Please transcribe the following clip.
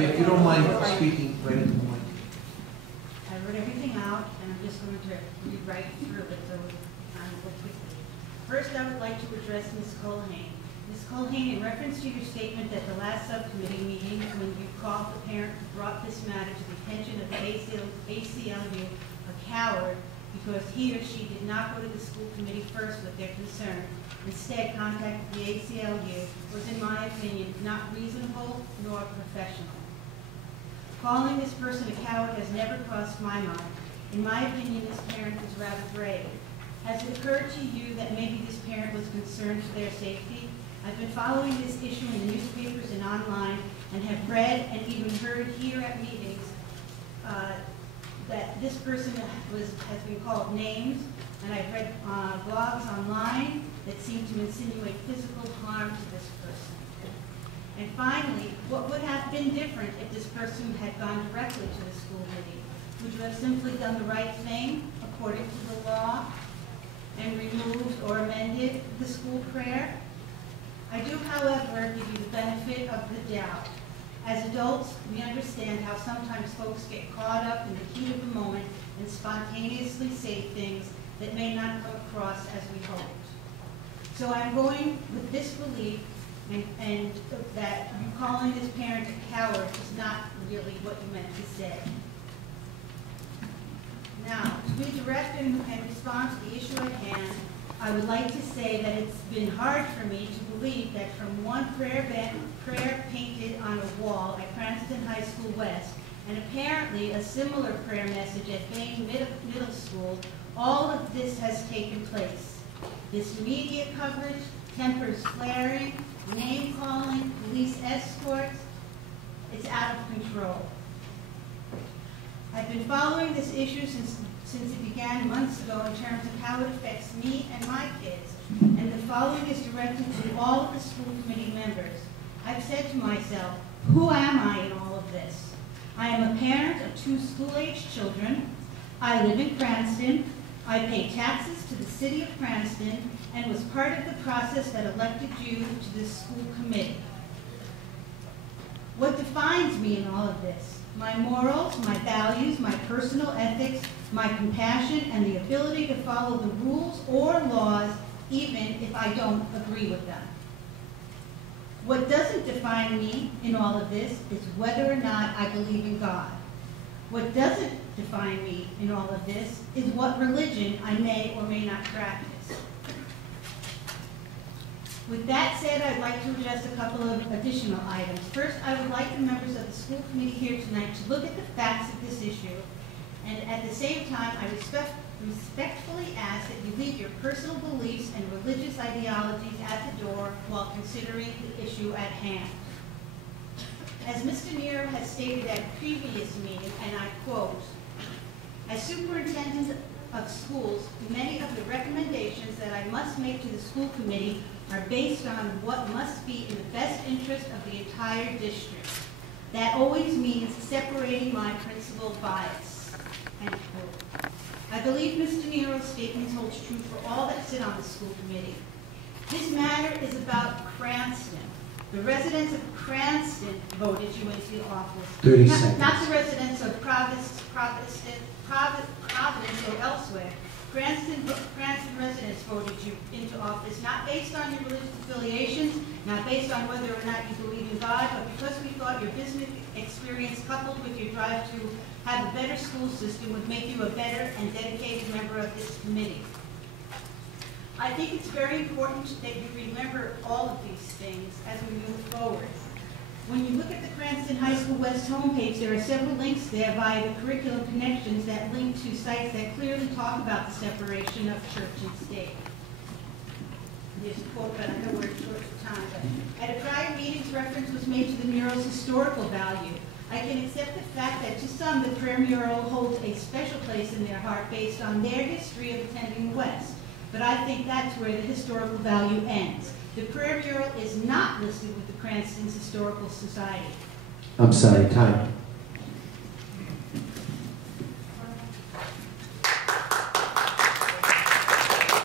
Tammy, if you don't mind speaking right into the mic. I wrote everything out, and I'm just going to read right through it, so I'm go quickly. First, I would like to address Miss Coan. Ms. Coan, in reference to your statement at the last subcommittee meeting when you called the parent who brought this matter to the attention of the ACLU a coward because he or she did not go to the school committee first with their concern, instead contacted the ACLU, was, in my opinion, not reasonable nor professional. Calling this person a coward has never crossed my mind. In my opinion, this parent was rather brave. Has it occurred to you that maybe this parent was concerned for their safety? I've been following this issue in the newspapers and online and have read and even heard here at meetings that this person has been called names, and I've read blogs online that seem to insinuate physical harm to this person. And finally, what would have been different if this person had gone directly to the school committee? Would you have simply done the right thing according to the law and removed or amended the school prayer? I do, however, give you the benefit of the doubt. As adults, we understand how sometimes folks get caught up in the heat of the moment and spontaneously say things that may not come across as we hoped. So I'm going with this belief and that you calling this parent a coward is not really what you meant to say. Now, to be direct and respond to the issue at hand, I would like to say that it's been hard for me to believe that from one prayer painted on a wall at Cranston High School West, and apparently a similar prayer message at Bain Middle School, all of this has taken place. This media coverage, tempers flaring, name-calling, police escorts, it's out of control. I've been following this issue since it began months ago in terms of how it affects me and my kids, and the following is directed to all of the school committee members. I've said to myself, who am I in all of this? I am a parent of 2 school-aged children. I live in Cranston. I pay taxes to the city of Cranston and was part of the process that elected you to this school committee. What defines me in all of this? My morals, my values, my personal ethics, my compassion, and the ability to follow the rules or laws even if I don't agree with them. What doesn't define me in all of this is whether or not I believe in God. What doesn't define me in all of this is what religion I may or may not practice. With that said, I'd like to address a couple of additional items. First, I would like the members of the school committee here tonight to look at the facts of this issue, and at the same time, I respectfully ask that you leave your personal beliefs and religious ideologies at the door while considering the issue at hand. As Mr. Nero has stated at a previous meeting, and I quote, as superintendent of schools, many of the recommendations that I must make to the school committee are based on what must be in the best interest of the entire district. That always means separating my principal bias. End quote. I believe Mr. Nero's statement holds true for all that sit on the school committee. This matter is about Cranston. The residents of Cranston voted you into office. 30 seconds. Not the residents of Providence or elsewhere. Cranston residents voted you into office, not based on your religious affiliations, not based on whether or not you believe in God, but because we thought your business experience coupled with your drive to have a better school system would make you a better and dedicated member of this committee. I think it's very important that you remember all of these things as we move forward. When you look at the Cranston High School West homepage, there are several links there via the curriculum connections that link to sites that clearly talk about the separation of church and state. There's a quote, but I know we're short of time. But at a prior meeting's reference was made to the mural's historical value. I can accept the fact that to some, the prayer mural holds a special place in their heart based on their history of attending the West. But I think that's where the historical value ends. The prayer mural is not listed with the Cranston Historical Society. I'm sorry, time.